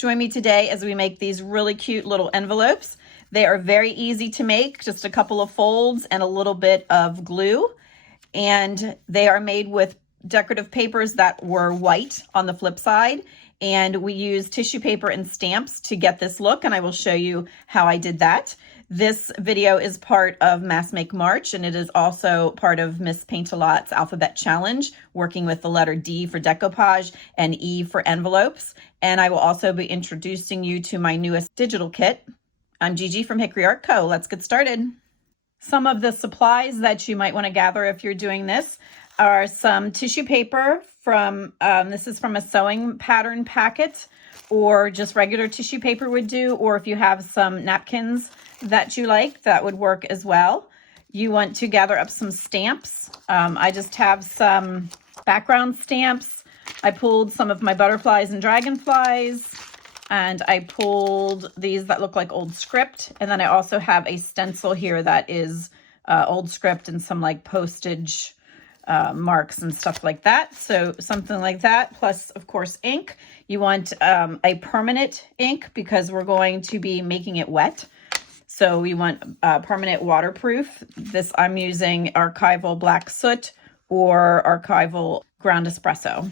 Join me today as we make these really cute little envelopes. They are very easy to make, just a couple of folds and a little bit of glue. And they are made with decorative papers that were white on the flip side. And we use tissue paper and stamps to get this look, and I will show you how I did that. This video is part of Mass Make March, and it is also part of Miss Paint-A-Lot's Alphabet Challenge, working with the letter D for decoupage and E for envelopes. And I will also be introducing you to my newest digital kit. I'm Gigi from Hickory Art Co. Let's get started. Some of the supplies that you might want to gather if you're doing this are some tissue paper from, this is from a sewing pattern packet, or just regular tissue paper would do, or if you have some napkins that you like, that would work as well. You want to gather up some stamps. I just have some background stamps. I pulled some of my butterflies and dragonflies, and I pulled these that look like old script. And then I also have a stencil here that is old script and some like postage marks and stuff like that. So something like that, plus of course ink. You want a permanent ink because we're going to be making it wet. So we want permanent waterproof. This I'm using Archival Black Soot or Archival Ground Espresso.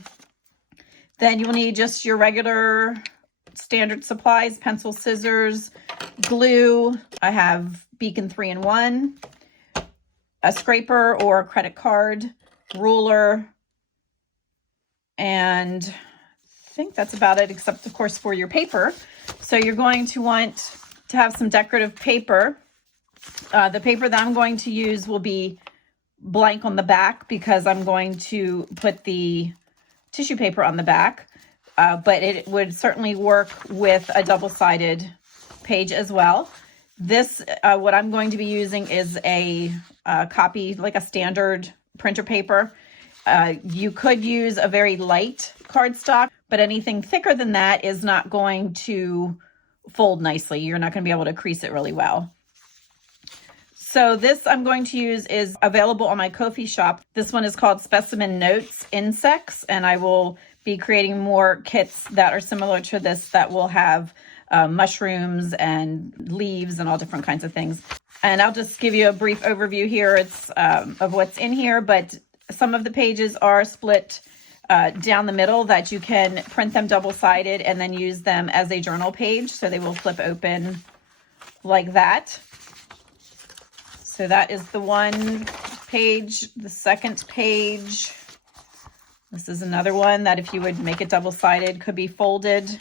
Then you will need just your regular standard supplies, pencil, scissors, glue. I have Beacon 3-in-1, a scraper or a credit card, ruler, and I think that's about it, except of course for your paper. So you're going to want to have some decorative paper. The paper that I'm going to use will be blank on the back because I'm going to put the tissue paper on the back, but it would certainly work with a double-sided page as well. This, what I'm going to be using is a copy, like a standard printer paper. You could use a very light cardstock, but anything thicker than that is not going to fold nicely. You're not going to be able to crease it really well. So this I'm going to use is available on my Ko-fi shop. This one is called Specimen Notes Insects, and I will be creating more kits that are similar to this that will have mushrooms and leaves and all different kinds of things. And I'll just give you a brief overview here. It's of what's in here, but some of the pages are split down the middle that you can print them double-sided and then use them as a journal page. So they will flip open like that. So that is the one page. The second page, this is another one that if you would make it double-sided could be folded.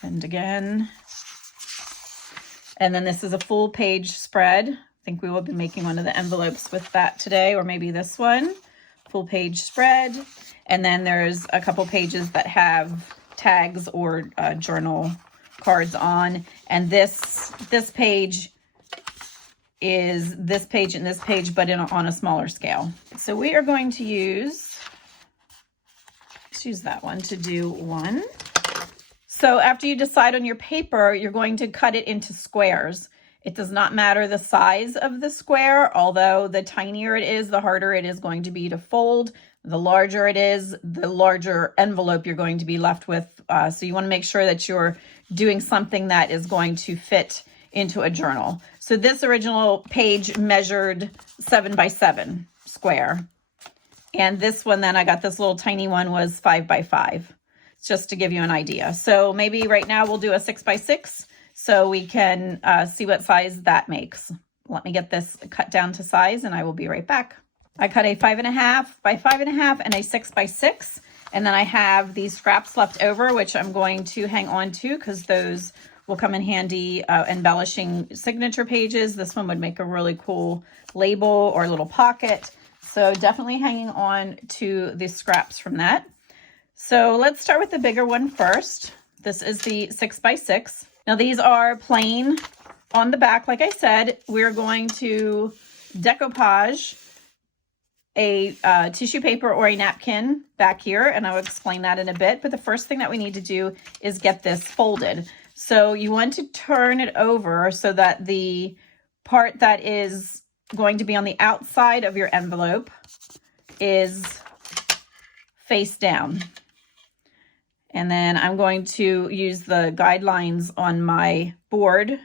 And again. And then this is a full page spread. I think we will be making one of the envelopes with that today, or maybe this one. Full page spread. And then there's a couple pages that have tags or journal cards on. And this page is this page and this page, but on a smaller scale. So we are going to use, let's use that one to do one. So after you decide on your paper, you're going to cut it into squares. It does not matter the size of the square, although the tinier it is, the harder it is going to be to fold. The larger it is, the larger envelope you're going to be left with. So you want to make sure that you're doing something that is going to fit into a journal. So this original page measured 7 by 7 square. And this one, then I got this little tiny one, was 5 by 5. Just to give you an idea. So maybe right now we'll do a 6 by 6 so we can see what size that makes. Let me get this cut down to size and I will be right back. I cut a 5.5 by 5.5 and a 6 by 6. And then I have these scraps left over, which I'm going to hang on to because those will come in handy embellishing signature pages. This one would make a really cool label or little pocket. So definitely hanging on to the scraps from that. So let's start with the bigger one first. This is the 6 by 6. Now these are plain on the back. Like I said, we're going to decoupage a tissue paper or a napkin back here, and I'll explain that in a bit. But the first thing that we need to do is get this folded. So you want to turn it over so that the part that is going to be on the outside of your envelope is face down. And then I'm going to use the guidelines on my board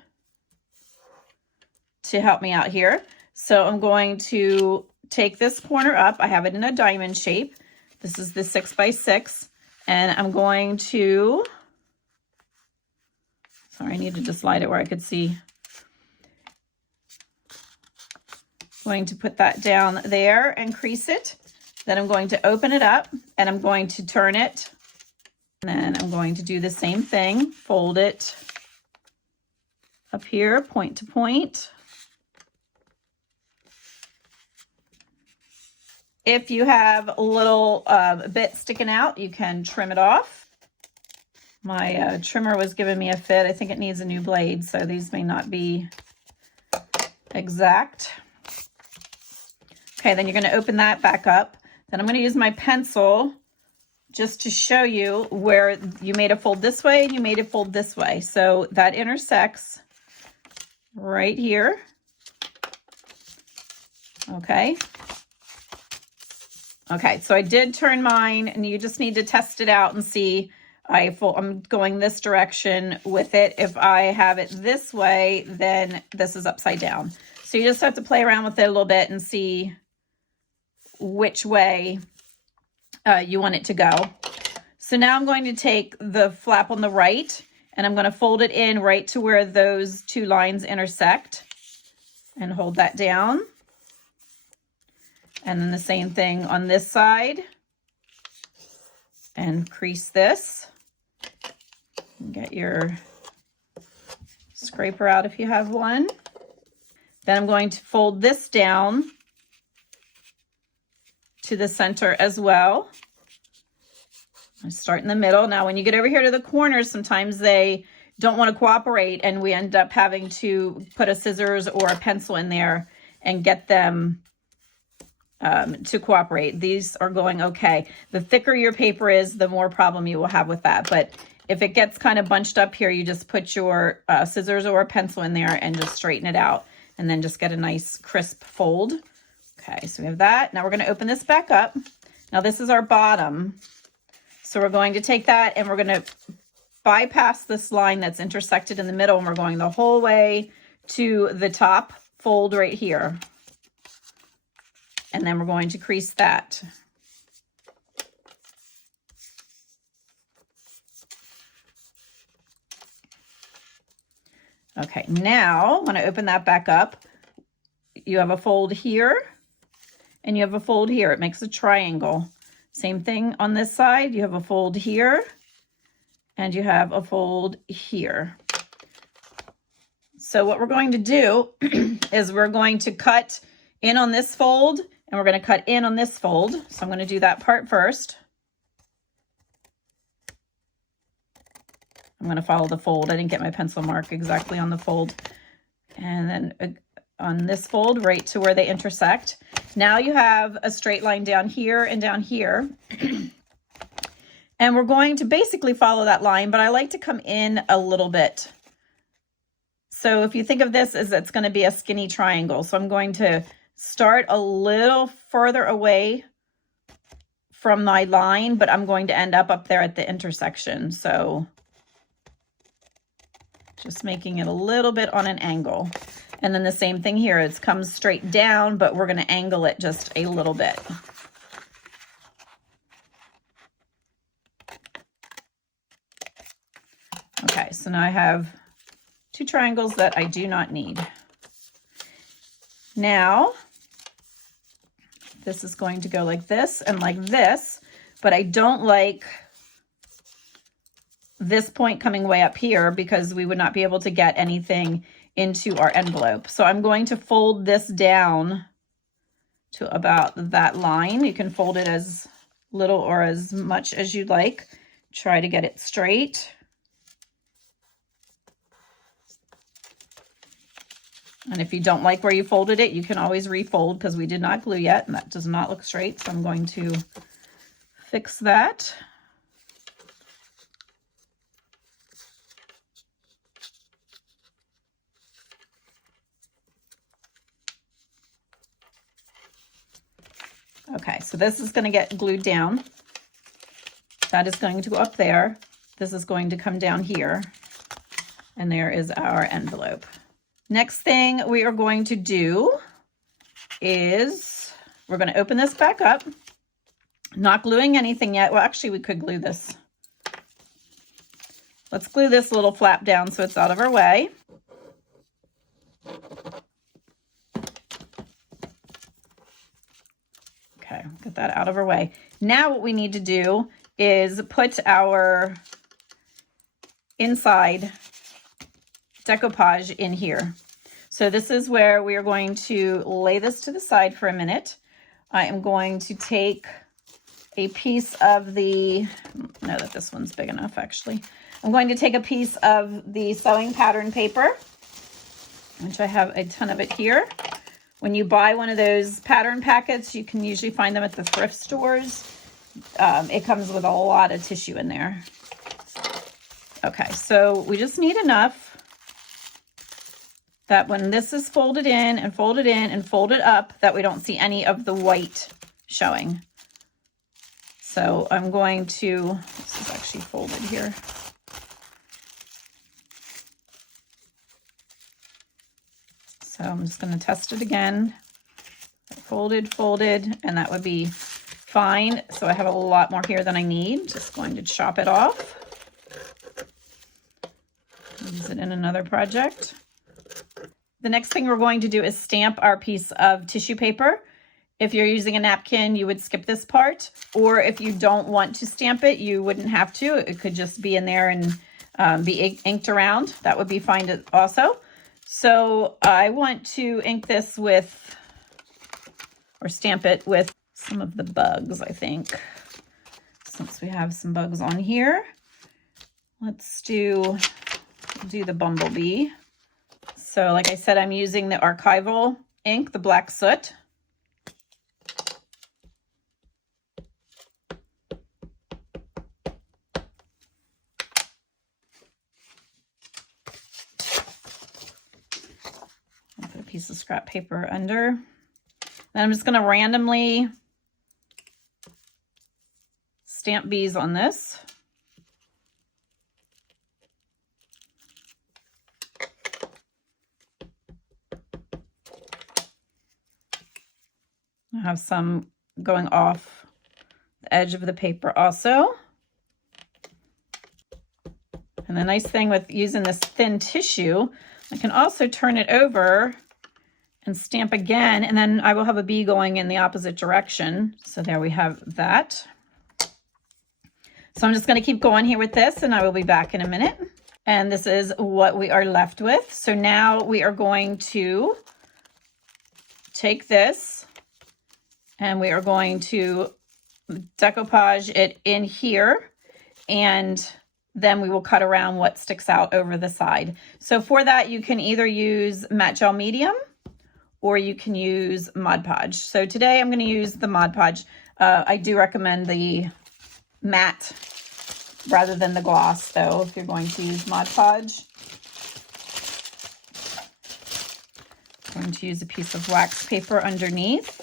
to help me out here. So I'm going to take this corner up. I have it in a diamond shape. This is the 6x6. And I'm going to, sorry, I needed to slide it where I could see. Going to put that down there and crease it. Then I'm going to open it up and I'm going to turn it. And then I'm going to do the same thing, fold it up here, point to point. If you have a little bit sticking out, you can trim it off. My trimmer was giving me a fit. I think it needs a new blade, so these may not be exact. Okay, then you're going to open that back up. Then I'm going to use my pencil just to show you where you made a fold this way and you made a fold this way. So that intersects right here. Okay. Okay, so I did turn mine, and you just need to test it out and see. I'm going this direction with it. If I have it this way, then this is upside down. So you just have to play around with it a little bit and see which way you want it to go. So now I'm going to take the flap on the right, and I'm going to fold it in right to where those two lines intersect and hold that down. And then the same thing on this side, and crease this. Get your scraper out if you have one. Then I'm going to fold this down to the center as well. I start in the middle. Now, when you get over here to the corners, sometimes they don't want to cooperate, and we end up having to put a scissors or a pencil in there and get them to cooperate. These are going okay. The thicker your paper is, the more problem you will have with that. But if it gets kind of bunched up here, you just put your scissors or a pencil in there and just straighten it out, and then just get a nice crisp fold. Okay, so we have that. Now we're going to open this back up. Now this is our bottom. So we're going to take that and we're going to bypass this line that's intersected in the middle, and we're going the whole way to the top fold right here. And then we're going to crease that. Okay, now when I open that back up, you have a fold here and you have a fold here. It makes a triangle. Same thing on this side. You have a fold here and you have a fold here. So what we're going to do is we're going to cut in on this fold, and we're going to cut in on this fold. So I'm going to do that part first. I'm going to follow the fold. I didn't get my pencil mark exactly on the fold. And then on this fold, right to where they intersect. Now you have a straight line down here and down here. And we're going to basically follow that line, but I like to come in a little bit. So if you think of this as it's going to be a skinny triangle. So I'm going to start a little further away from my line, but I'm going to end up there at the intersection. So just making it a little bit on an angle. And then the same thing here. It comes straight down, but we're going to angle it just a little bit. Okay, so now I have two triangles that I do not need. Now, this is going to go like this and like this, but I don't like this point coming way up here because we would not be able to get anything into our envelope. So I'm going to fold this down to about that line. You can fold it as little or as much as you'd like. Try to get it straight. And if you don't like where you folded it, you can always refold because we did not glue yet and that does not look straight. So I'm going to fix that. Okay, so this is going to get glued down. That is going to go up there. This is going to come down here. And there is our envelope. Next thing we are going to do is we're going to open this back up. Not gluing anything yet. Well, actually, we could glue this. Let's glue this little flap down so it's out of our way. Okay, get that out of our way. Now what we need to do is put our inside decoupage in here. So this is where we are going to lay this to the side for a minute. I am going to take a piece of the, know that this one's big enough actually. I'm going to take a piece of the sewing pattern paper, which I have a ton of it here. When you buy one of those pattern packets, you can usually find them at the thrift stores. It comes with a lot of tissue in there. Okay, so we just need enough that when this is folded in and folded in and folded up, that we don't see any of the white showing. So I'm going to, this is actually folded here. So I'm just going to test it again. Folded, folded, and that would be fine. So I have a lot more here than I need. Just going to chop it off. Use it in another project. The next thing we're going to do is stamp our piece of tissue paper. If you're using a napkin, you would skip this part, or if you don't want to stamp it, you wouldn't have to. It could just be in there and be inked around. That would be fine also. So I want to ink this with, or stamp it with some of the bugs, I think. Since we have some bugs on here, let's do the bumblebee. So like I said, I'm using the archival ink, the black soot. I'll put a piece of scrap paper under. Then I'm just going to randomly stamp bees on this. I have some going off the edge of the paper also. And the nice thing with using this thin tissue, I can also turn it over and stamp again, and then I will have a bee going in the opposite direction. So there we have that. So I'm just going to keep going here with this, and I will be back in a minute. And this is what we are left with. So now we are going to take this and we are going to decoupage it in here, and then we will cut around what sticks out over the side. So for that, you can either use matte gel medium or you can use Mod Podge. So today I'm going to use the Mod Podge. I do recommend the matte rather than the gloss, though, if you're going to use Mod Podge. I'm going to use a piece of wax paper underneath.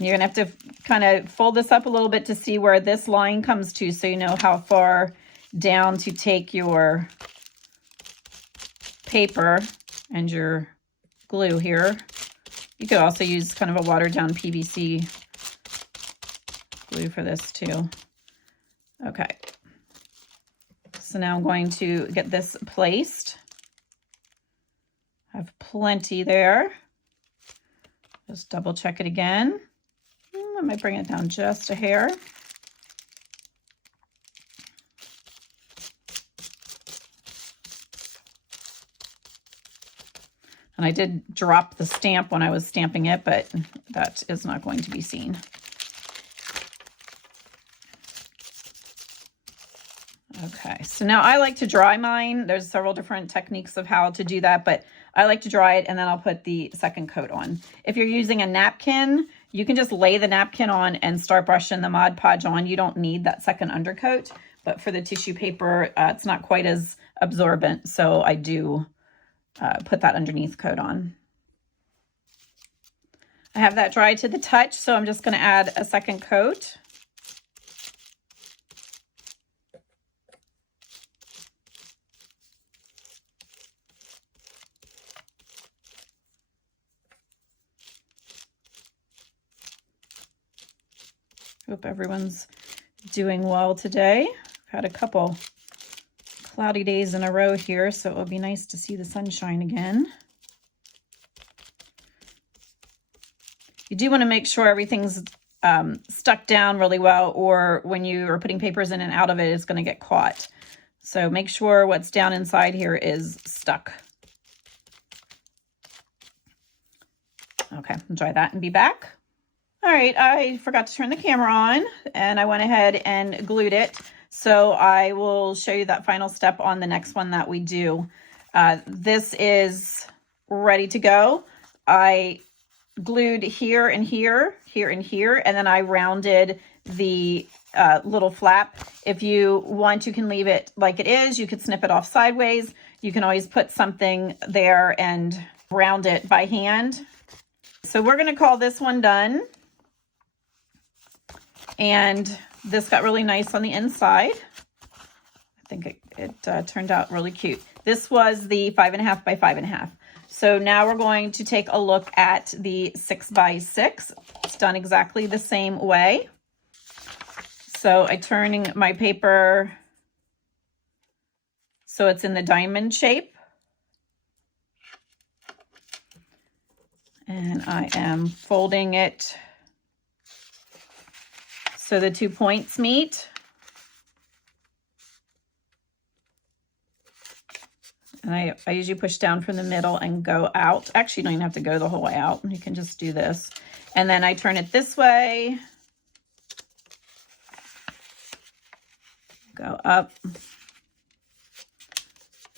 You're going to have to kind of fold this up a little bit to see where this line comes to, so you know how far down to take your paper and your glue here. You could also use kind of a watered down PVC glue for this too. Okay. So now I'm going to get this placed. I have plenty there. Just double check it again. I might bring it down just a hair. And I did drop the stamp when I was stamping it, but that is not going to be seen. Okay, so now I like to dry mine. There's several different techniques of how to do that, but I like to dry it and then I'll put the second coat on. If you're using a napkin, you can just lay the napkin on and start brushing the Mod Podge on. You don't need that second undercoat, but for the tissue paper, it's not quite as absorbent, so I do put that underneath coat on. I have that dry to the touch, so I'm just going to add a second coat. Hope everyone's doing well today. I've had a couple cloudy days in a row here, so it would be nice to see the sunshine again. You do want to make sure everything's stuck down really well, or when you are putting papers in and out of it, it's going to get caught. So make sure what's down inside here is stuck. Okay, I'll dry that and be back. All right, I forgot to turn the camera on, and I went ahead and glued it. So I will show you that final step on the next one that we do. This is ready to go. I glued here and here, here and here, and then I rounded the little flap. If you want, you can leave it like it is. You could snip it off sideways. You can always put something there and round it by hand. So we're going to call this one done. And this got really nice on the inside. I think it turned out really cute. This was the 5.5 by 5.5. So now we're going to take a look at the 6 by 6. It's done exactly the same way. So I'm turning my paper so it's in the diamond shape. And I am folding it so the 2 points meet. And I usually push down from the middle and go out. Actually, you don't even have to go the whole way out. You can just do this. And then I turn it this way. Go up.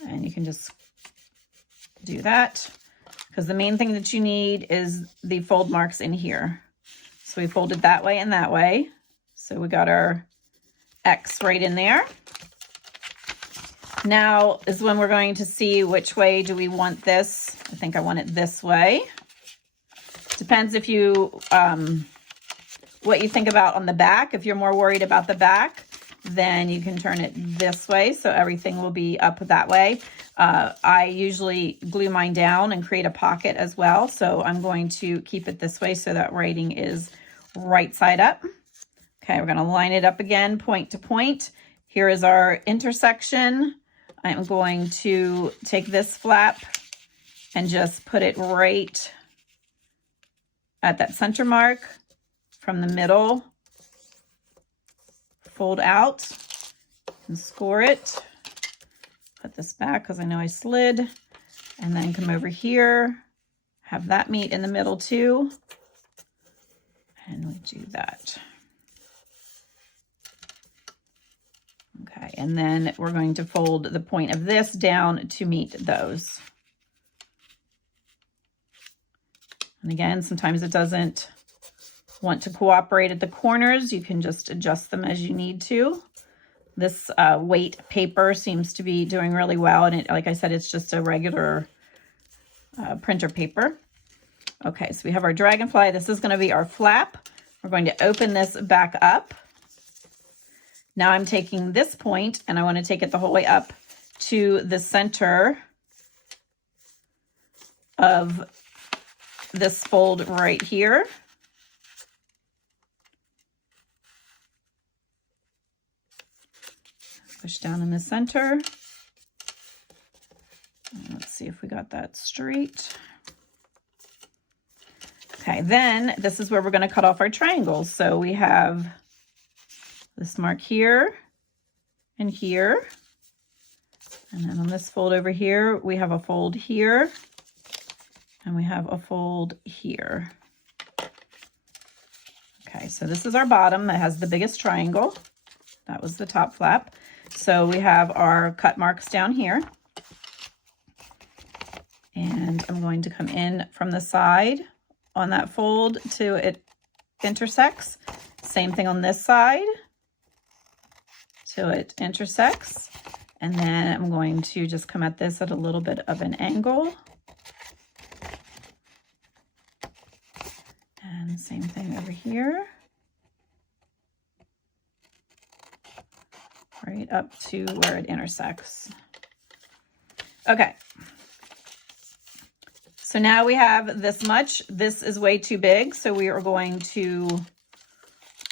And you can just do that. Because the main thing that you need is the fold marks in here. So we folded that way and that way. So we got our X right in there. Now is when we're going to see which way do we want this. I think I want it this way. Depends if you, what you think about on the back. If you're more worried about the back, then you can turn it this way. So everything will be up that way. I usually glue mine down and create a pocket as well. So I'm going to keep it this way so that writing is right side up. Okay, we're going to line it up again, point to point. Here is our intersection. I'm going to take this flap and just put it right at that center mark from the middle. Fold out and score it. Put this back because I know I slid. And then come over here, have that meet in the middle too. And we do that. Okay, and then we're going to fold the point of this down to meet those. And again, sometimes it doesn't want to cooperate at the corners. You can just adjust them as you need to. This weight paper seems to be doing really well. And like I said, it's just a regular printer paper. Okay, so we have our dragonfly. This is going to be our flap. We're going to open this back up. Now I'm taking this point and I want to take it the whole way up to the center of this fold right here. Push down in the center. Let's see if we got that straight. Okay, then this is where we're going to cut off our triangles. So we have this mark here and here. And then on this fold over here, we have a fold here and we have a fold here. Okay, so this is our bottom that has the biggest triangle. That was the top flap. So we have our cut marks down here. And I'm going to come in from the side on that fold till it intersects. Same thing on this side till it intersects. And then I'm going to just come at this at a little bit of an angle. And same thing over here. Right up to where it intersects. Okay. So now we have this much. This is way too big, so we are going to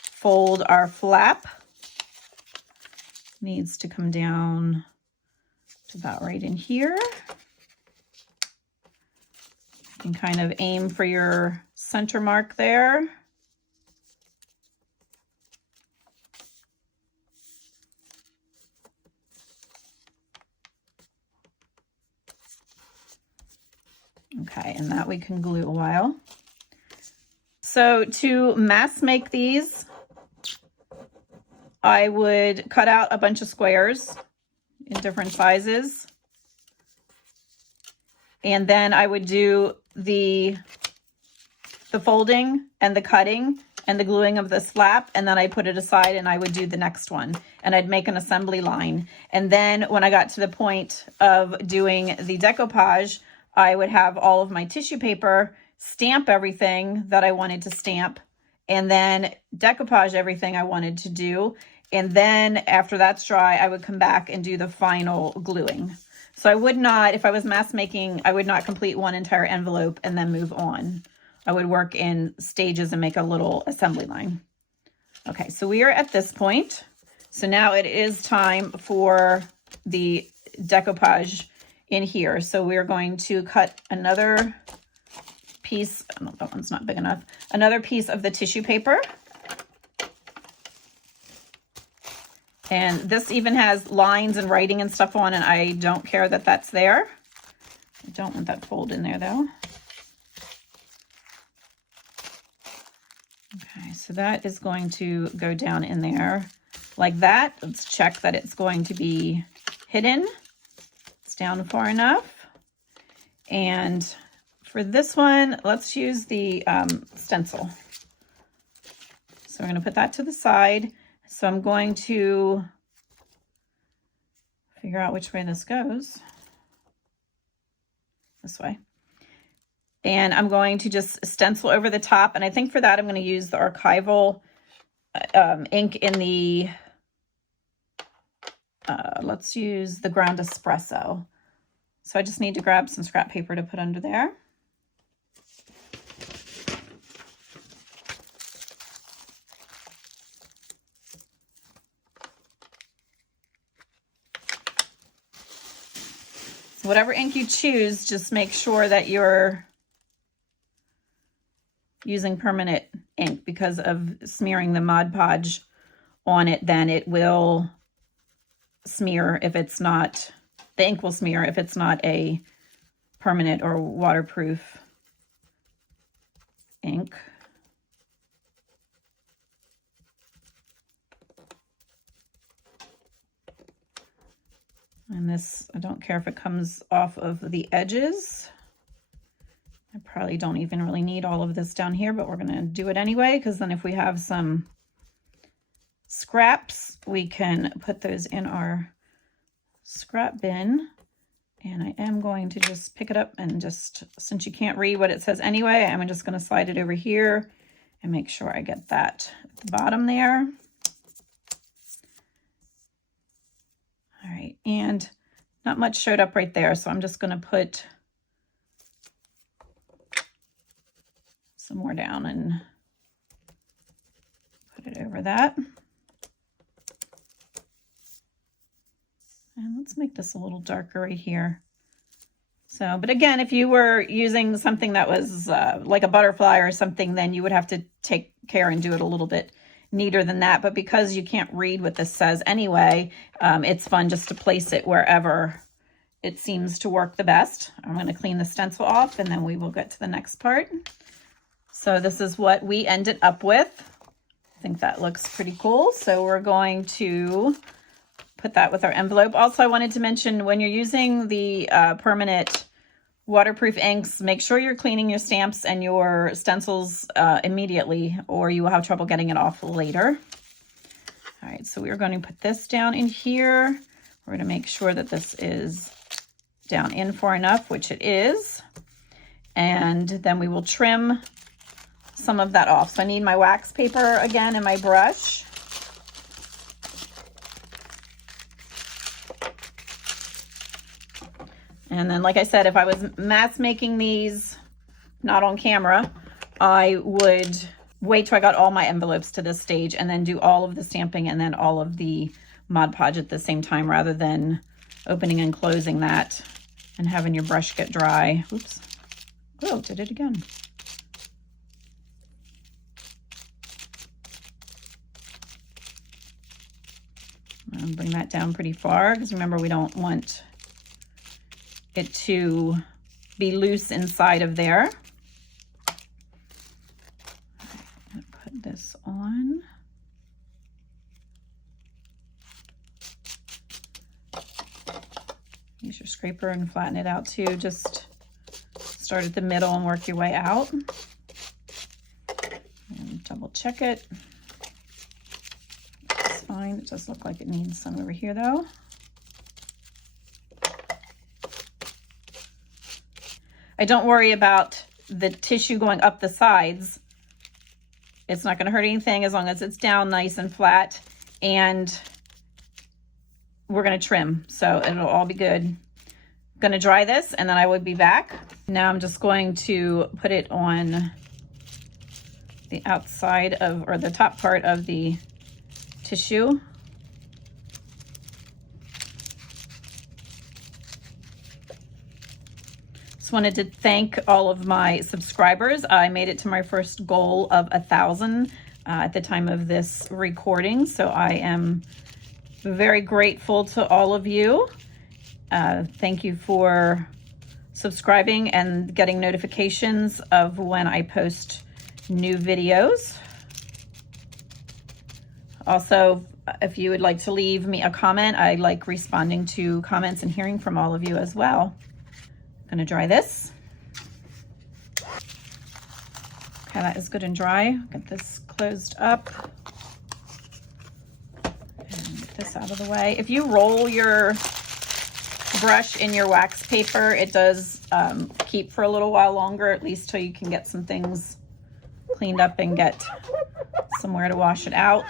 fold our flap. Needs to come down to about right in here. You can kind of aim for your center mark there. Okay, and that we can glue a while. So to mass make these, I would cut out a bunch of squares in different sizes. And then I would do the folding and the cutting and the gluing of this flap, and then I put it aside and I would do the next one. And I'd make an assembly line. And then when I got to the point of doing the decoupage, I would have all of my tissue paper, stamp everything that I wanted to stamp, and then decoupage everything I wanted to do. And then after that's dry, I would come back and do the final gluing. So I would not, if I was mass making, I would not complete one entire envelope and then move on. I would work in stages and make a little assembly line. Okay, so we are at this point. So now it is time for the decoupage in here. So we're going to cut another piece, oh, that one's not big enough, another piece of the tissue paper. And this even has lines and writing and stuff on, and I don't care that that's there. I don't want that fold in there though. Okay, so that is going to go down in there like that. Let's check that it's going to be hidden. It's down far enough. And for this one, let's use the stencil. So we're going to put that to the side. So I'm going to figure out which way this goes. This way. And I'm going to just stencil over the top. And I think for that, I'm going to use the archival ink in the, let's use the ground espresso. So I just need to grab some scrap paper to put under there. So whatever ink you choose, just make sure that you're using permanent ink, because of smearing the Mod Podge on it, then it will smear if it's not, the ink will smear if it's not a permanent or waterproof ink. And this, I don't care if it comes off of the edges. I probably don't even really need all of this down here, but we're going to do it anyway, because then if we have some scraps, we can put those in our scrap bin. And I am going to just pick it up and just, since you can't read what it says anyway, I'm just going to slide it over here and make sure I get that at the bottom there. All right, and not much showed up right there, so I'm just going to put some more down and put it over that. And let's make this a little darker right here. So, but again, if you were using something that was like a butterfly or something, then you would have to take care and do it a little bit neater than that. But because you can't read what this says anyway, it's fun just to place it wherever it seems to work the best. I'm going to clean the stencil off and then we will get to the next part. So this is what we ended up with. I think that looks pretty cool. So we're going to put that with our envelope. Also, I wanted to mention, when you're using the permanent waterproof inks, make sure you're cleaning your stamps and your stencils immediately, or you will have trouble getting it off later. All right, so we're going to put this down in here. We're going to make sure that this is down in far enough, which it is. And then we will trim some of that off. So I need my wax paper again and my brush. And then, like I said, if I was mass making these, not on camera, I would wait till I got all my envelopes to this stage and then do all of the stamping and then all of the Mod Podge at the same time, rather than opening and closing that and having your brush get dry. Oops. Oh, did it again. I'll bring that down pretty far, because remember, we don't want it to be loose inside of there. I'm gonna put this on. Use your scraper and flatten it out too. Just start at the middle and work your way out. And double check it. It's fine. It does look like it needs some over here though. I don't worry about the tissue going up the sides. It's not going to hurt anything as long as it's down nice and flat. And we're going to trim, so it'll all be good. I'm going to dry this and then I will be back. Now I'm just going to put it on the outside of, or the top part of the tissue. Just wanted to thank all of my subscribers. I made it to my first goal of 1,000 at the time of this recording, so I am very grateful to all of you. Thank you for subscribing and getting notifications of when I post new videos. Also, if you would like to leave me a comment, I like responding to comments and hearing from all of you as well. I'm going to dry this. Okay, that is good and dry. Get this closed up. This out of the way. If you roll your brush in your wax paper, it does keep for a little while longer, at least till you can get some things cleaned up and get somewhere to wash it out.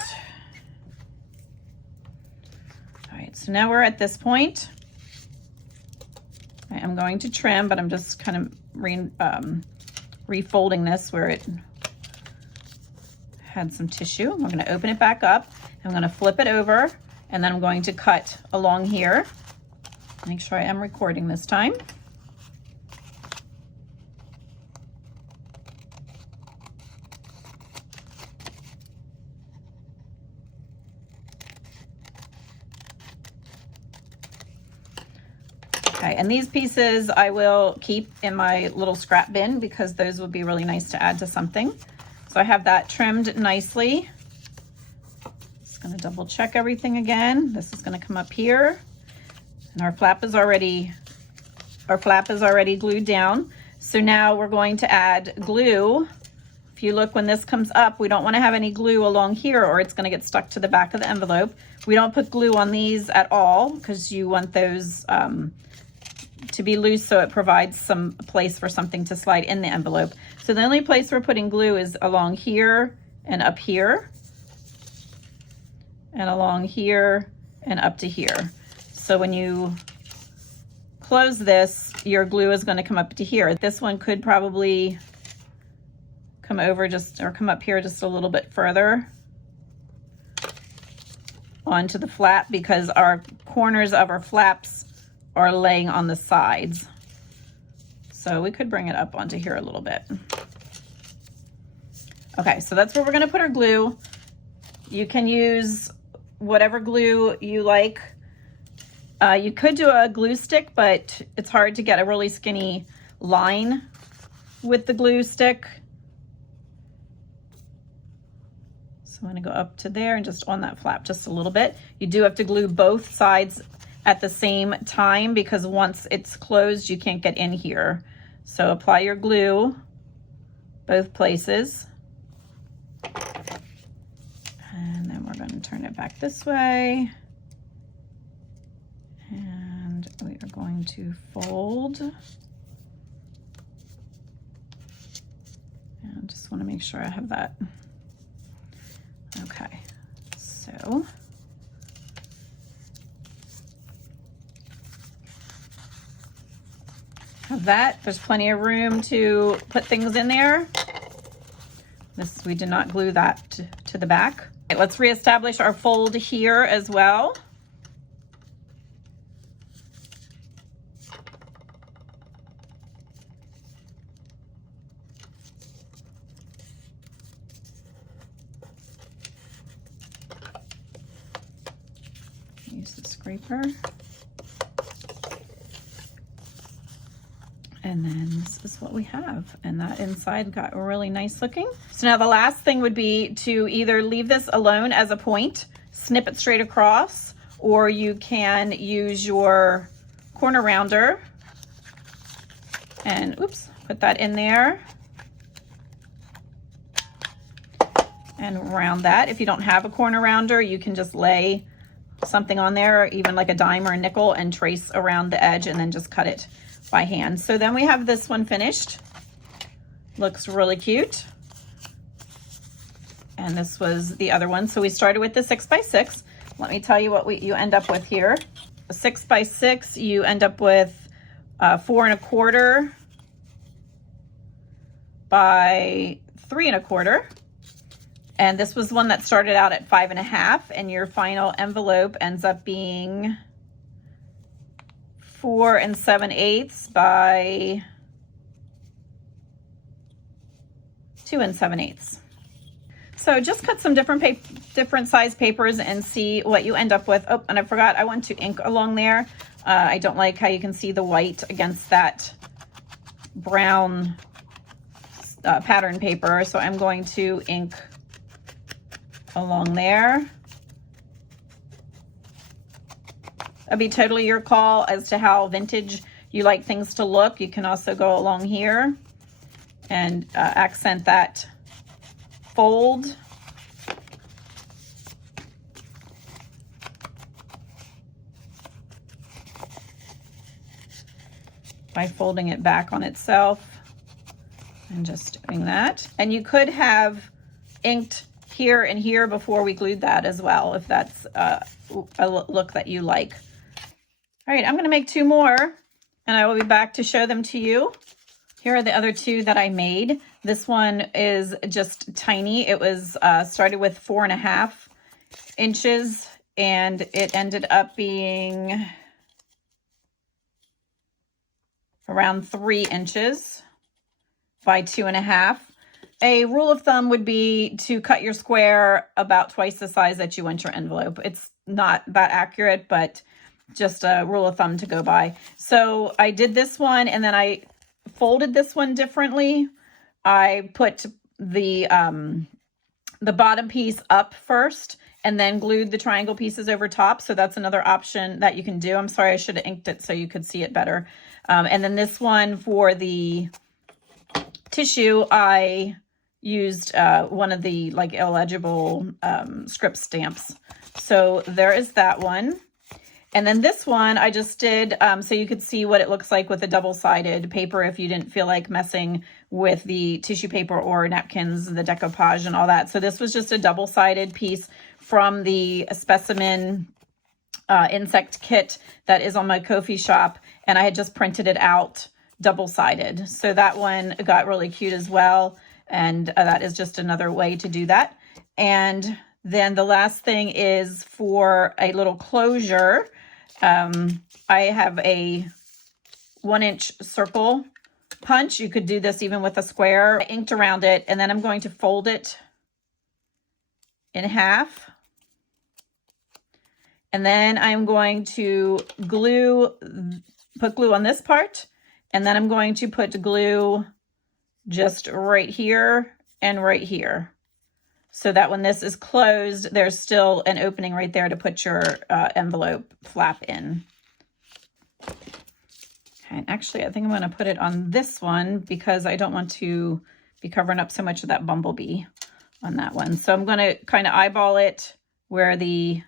All right, so now we're at this point. I am going to trim, but I'm just kind of refolding this where it had some tissue. I'm going to open it back up. I'm going to flip it over. And then I'm going to cut along here. Make sure I am recording this time. Okay, and these pieces I will keep in my little scrap bin because those would be really nice to add to something. So I have that trimmed nicely. Going to double check everything again. This is going to come up here, and our flap is already glued down. So now we're going to add glue. If you look, when this comes up, we don't want to have any glue along here or it's going to get stuck to the back of the envelope. We don't put glue on these at all because you want those to be loose so it provides some place for something to slide in the envelope. So the only place we're putting glue is along here and up here, and along here and up to here. So when you close this, your glue is going to come up to here. This one could probably come over just, or come up here just a little bit further onto the flap because our corners of our flaps are laying on the sides. So we could bring it up onto here a little bit. Okay, so that's where we're going to put our glue. You can use whatever glue you like. You could do a glue stick, but it's hard to get a really skinny line with the glue stick. So I'm going to go up to there and just on that flap just a little bit. You do have to glue both sides at the same time because once it's closed, you can't get in here. So apply your glue both places. And then we're going to turn it back this way. to fold. And I just want to make sure I have that. Okay, so have that. There's plenty of room to put things in there. This, we did not glue that to the back. Okay, let's reestablish our fold here as well. Use the scraper. And then this is what we have. And that inside got really nice looking. So now the last thing would be to either leave this alone as a point, snip it straight across, or you can use your corner rounder and, oops, put that in there and round that. If you don't have a corner rounder, you can just lay something on there, even like a dime or a nickel, and trace around the edge and then just cut it by hand. So then we have this one finished. Looks really cute. And this was the other one. So we started with the 6x6. Let me tell you what you end up with here. A 6x6, you end up with 4 1/4 by 3 1/4. And this was one that started out at 5 1/2, and your final envelope ends up being 4 7/8 by 2 7/8. So just cut some different size papers and see what you end up with. Oh, and I forgot, I want to ink along there. I don't like how you can see the white against that brown pattern paper, so I'm going to ink along there. That'd be totally your call as to how vintage you like things to look. You can also go along here and accent that fold. By folding it back on itself and just doing that. And you could have inked here and here before we glued that as well, if that's a look that you like. All right, I'm gonna make 2 more and I will be back to show them to you. Here are the other 2 that I made. This one is just tiny. It was started with 4 1/2 inches and it ended up being around 3 inches by 2 1/2. A rule of thumb would be to cut your square about twice the size that you want your envelope. It's not that accurate, but just a rule of thumb to go by. So I did this one and then I folded this one differently. I put the bottom piece up first and then glued the triangle pieces over top. So that's another option that you can do. I'm sorry, I should have inked it so you could see it better. And then this one for the tissue, I used one of the like illegible script stamps. So there is that one. And then this one I just did so you could see what it looks like with a double-sided paper if you didn't feel like messing with the tissue paper or napkins, the decoupage and all that. So this was just a double-sided piece from the specimen insect kit that is on my Ko-fi shop, and I had just printed it out double-sided. So that one got really cute as well, and that is just another way to do that. And then the last thing is for a little closure. I have a 1-inch circle punch. You could do this even with a square. I inked around it, and then I'm going to fold it in half. And then I'm going to put glue on this part, and then I'm going to put glue just right here and right here, so that when this is closed, there's still an opening right there to put your envelope flap in. Okay, actually, I think I'm going to put it on this one because I don't want to be covering up so much of that bumblebee on that one. So I'm going to kind of eyeball it where the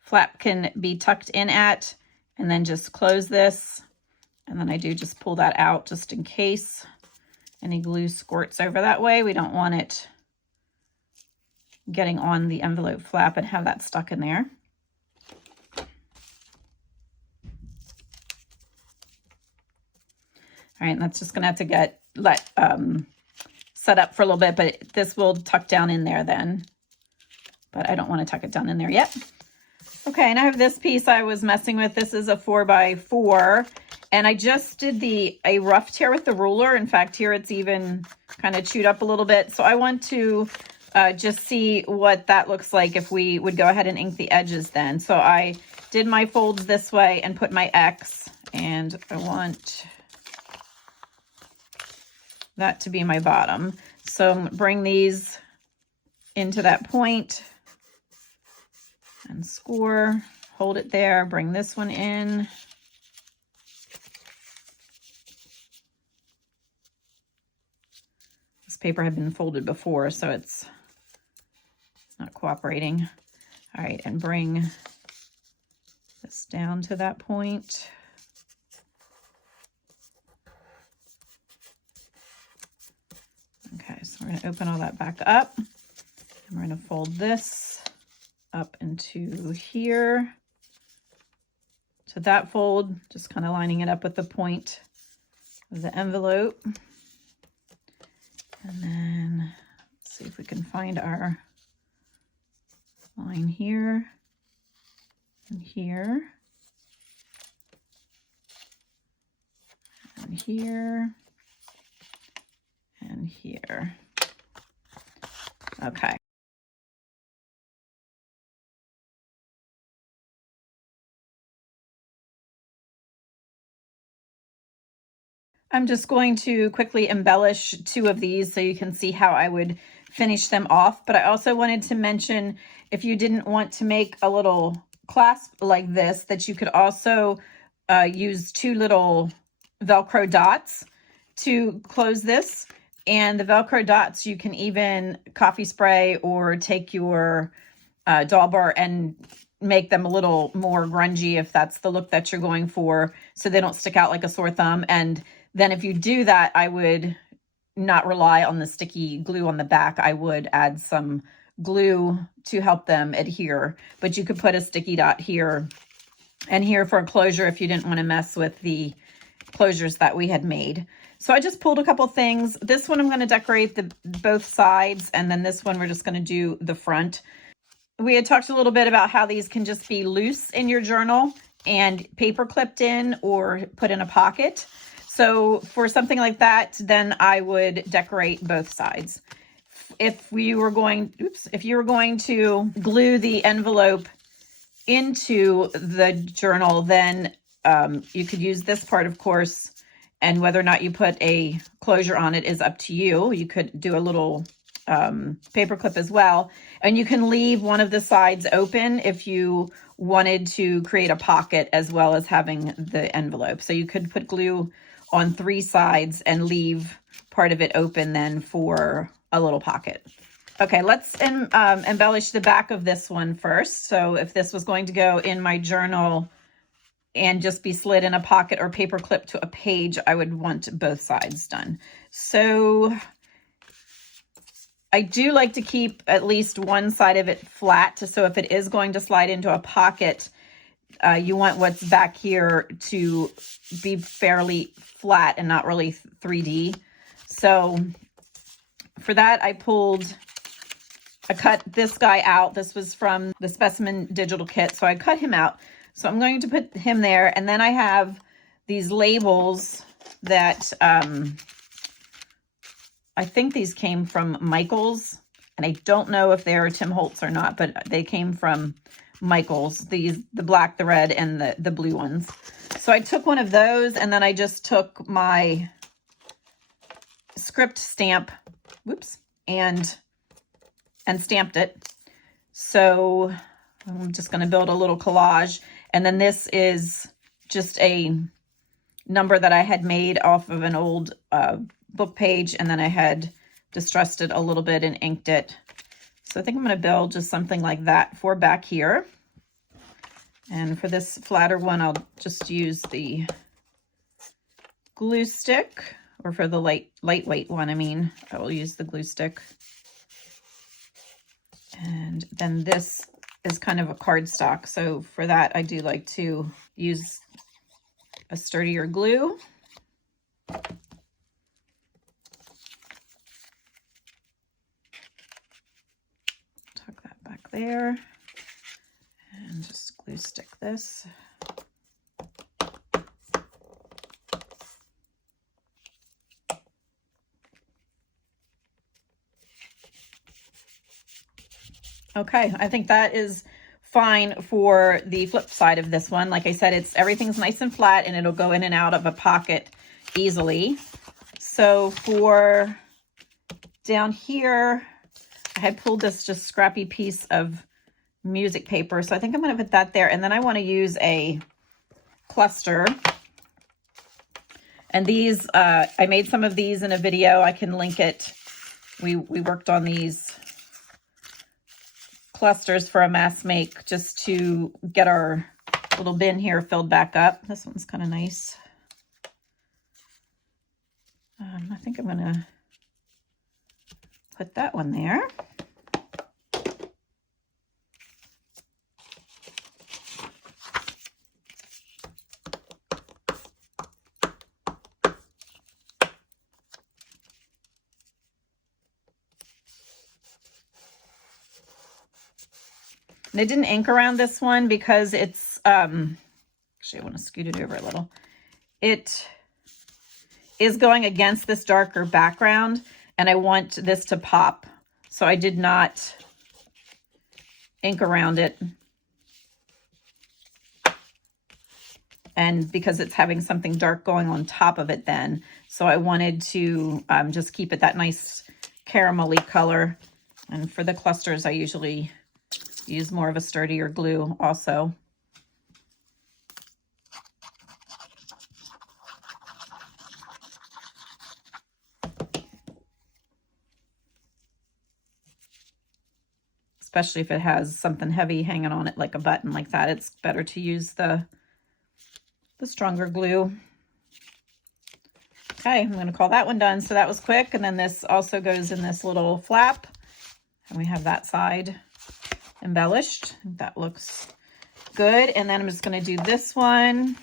flap can be tucked in at, and then just close this And then I do just pull that out just in case any glue squirts over that way. We don't want it getting on the envelope flap and have that stuck in there. All right, and that's just gonna have to let set up for a little bit, but this will tuck down in there then. But I don't want to tuck it down in there yet. Okay, and I have this piece I was messing with. This is a 4x4, and I just did a rough tear with the ruler. In fact, here it's even kind of chewed up a little bit. So I want to just see what that looks like if we would go ahead and ink the edges then. So I did my folds this way and put my X, and I want that to be my bottom. So bring these into that point and score, hold it there, bring this one in. This paper had been folded before, so it's not cooperating. All right, and bring this down to that point. Okay, so we're going to open all that back up, and we're going to fold this up into here. So that fold, just kind of lining it up with the point of the envelope. And then let's see if we can find our line here and here and here and here. Okay. I'm just going to quickly embellish two of these so you can see how I would finish them off. But I also wanted to mention, if you didn't want to make a little clasp like this, that you could also use two little Velcro dots to close this. And the Velcro dots, you can even coffee spray or take your doll bar and make them a little more grungy if that's the look that you're going for, so they don't stick out like a sore thumb. And then if you do that, I would not rely on the sticky glue on the back. I would add some glue to help them adhere, but you could put a sticky dot here and here for a closure if you didn't want to mess with the closures that we had made. So I just pulled a couple things. This one I'm going to decorate both sides, and then this one we're just going to do the front. We had talked a little bit about how these can just be loose in your journal and paper clipped in or put in a pocket. So for something like that, then I would decorate both sides. If you were going to glue the envelope into the journal, then you could use this part, of course, and whether or not you put a closure on it is up to you. You could do a little paper clip as well, and you can leave one of the sides open if you wanted to create a pocket as well as having the envelope. So you could put glue on three sides and leave part of it open then for a little pocket. Okay, let's embellish the back of this one first. So if this was going to go in my journal and just be slid in a pocket or paper clip to a page, I would want both sides done. So I do like to keep at least one side of it flat, so if it is going to slide into a pocket, you want what's back here to be fairly flat and not really 3D. So for that, I cut this guy out. This was from the Specimen Digital Kit, so I cut him out. So I'm going to put him there, and then I have these labels that I think these came from Michaels, and I don't know if they're Tim Holtz or not, but they came from Michaels, the black, the red, and the blue ones. So I took one of those, and then I just took my script stamp, and stamped it. So I'm just going to build a little collage, and then this is just a number that I had made off of an old book page, and then I had distressed it a little bit and inked it. So I think I'm going to build just something like that for back here. And for this flatter one, I'll just use the glue stick, or for the lightweight one, I mean, I will use the glue stick. And then this is kind of a cardstock. So for that, I do like to use a sturdier glue. Tuck that back there and just glue stick this. Okay, I think that is fine for the flip side of this one. Like I said, everything's nice and flat and it'll go in and out of a pocket easily. So for down here, I had pulled this just scrappy piece of music paper. So I think I'm going to put that there. And then I want to use a cluster. And these, I made some of these in a video. I can link it. We worked on these clusters for a mass make just to get our little bin here filled back up. This one's kind of nice. I think I'm going to put that one there. And I didn't ink around this one because it's, actually I want to scoot it over a little. It is going against this darker background and I want this to pop. So I did not ink around it. And because it's having something dark going on top of it then. So I wanted to just keep it that nice caramelly color. And for the clusters, I usually use more of a sturdier glue also. Especially if it has something heavy hanging on it like a button like that, it's better to use the stronger glue. Okay, I'm going to call that one done. So that was quick. And then this also goes in this little flap. And we have that side embellished. That looks good. And then I'm just going to do this one.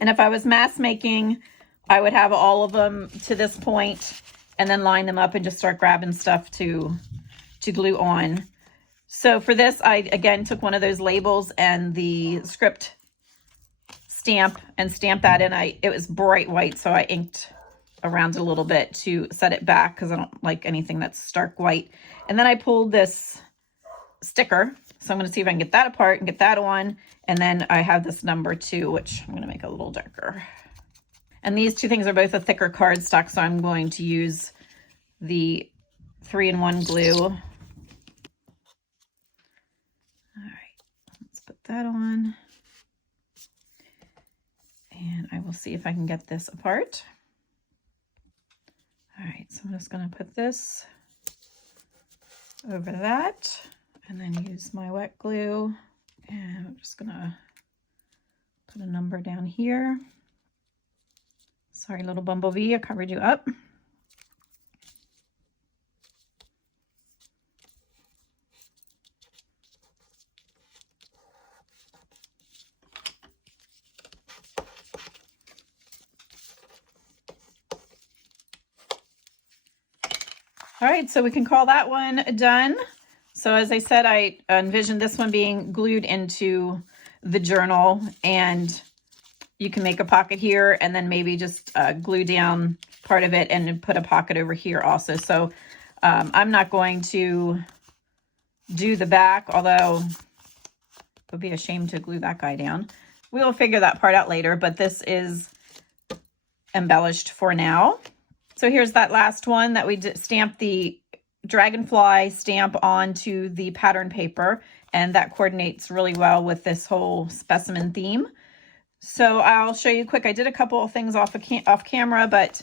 And if I was mass making, I would have all of them to this point and then line them up and just start grabbing stuff to glue on. So for this, I again took one of those labels and the script stamp and stamped that in. It was bright white, so I inked around a little bit to set it back because I don't like anything that's stark white. And then I pulled this sticker. So I'm going to see if I can get that apart and get that on. And then I have this number 2, which I'm going to make a little darker. And these two things are both a thicker cardstock, so I'm going to use the 3-in-1 glue. All right, let's put that on. And I will see if I can get this apart. All right, so I'm just going to put this over that. And then use my wet glue, and I'm just gonna put a number down here. Sorry, little bumblebee, I covered you up. All right, so we can call that one done. So as I said, I envisioned this one being glued into the journal, and you can make a pocket here and then maybe just glue down part of it and put a pocket over here also. So I'm not going to do the back, although it would be a shame to glue that guy down. We will figure that part out later, but this is embellished for now. So here's that last one that we stamped the dragonfly stamp onto the pattern paper, and that coordinates really well with this whole specimen theme. So I'll show you quick. I did a couple of things off camera, but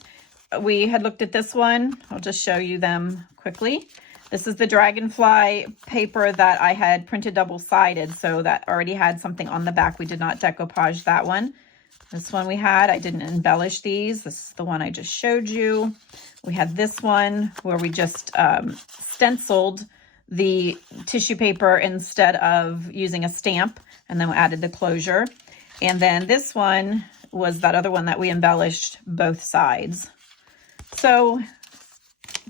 we had looked at this one. I'll just show you them quickly. This is the dragonfly paper that I had printed double-sided, so that already had something on the back. We did not decoupage that one. This one we had, I didn't embellish these. This is the one I just showed you. We had this one where we just stenciled the tissue paper instead of using a stamp, and then we added the closure. And then this one was that other one that we embellished both sides. So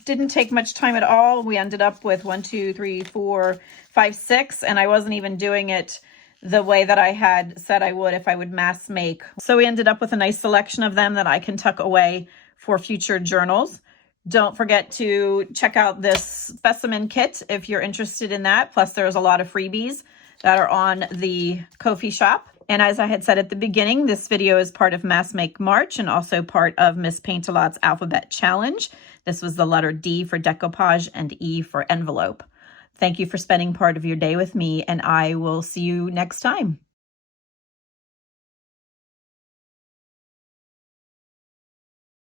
didn't take much time at all. We ended up with 1, 2, 3, 4, 5, 6, and I wasn't even doing it the way that I had said I would if I would mass make. So we ended up with a nice selection of them that I can tuck away for future journals. Don't forget to check out this specimen kit if you're interested in that. Plus there's a lot of freebies that are on the Ko-fi shop. And as I had said at the beginning, this video is part of Mass Make March and also part of Miss Paint-A-Lot's Alphabet Challenge. This was the letter D for decoupage and E for envelope. Thank you for spending part of your day with me, and I will see you next time.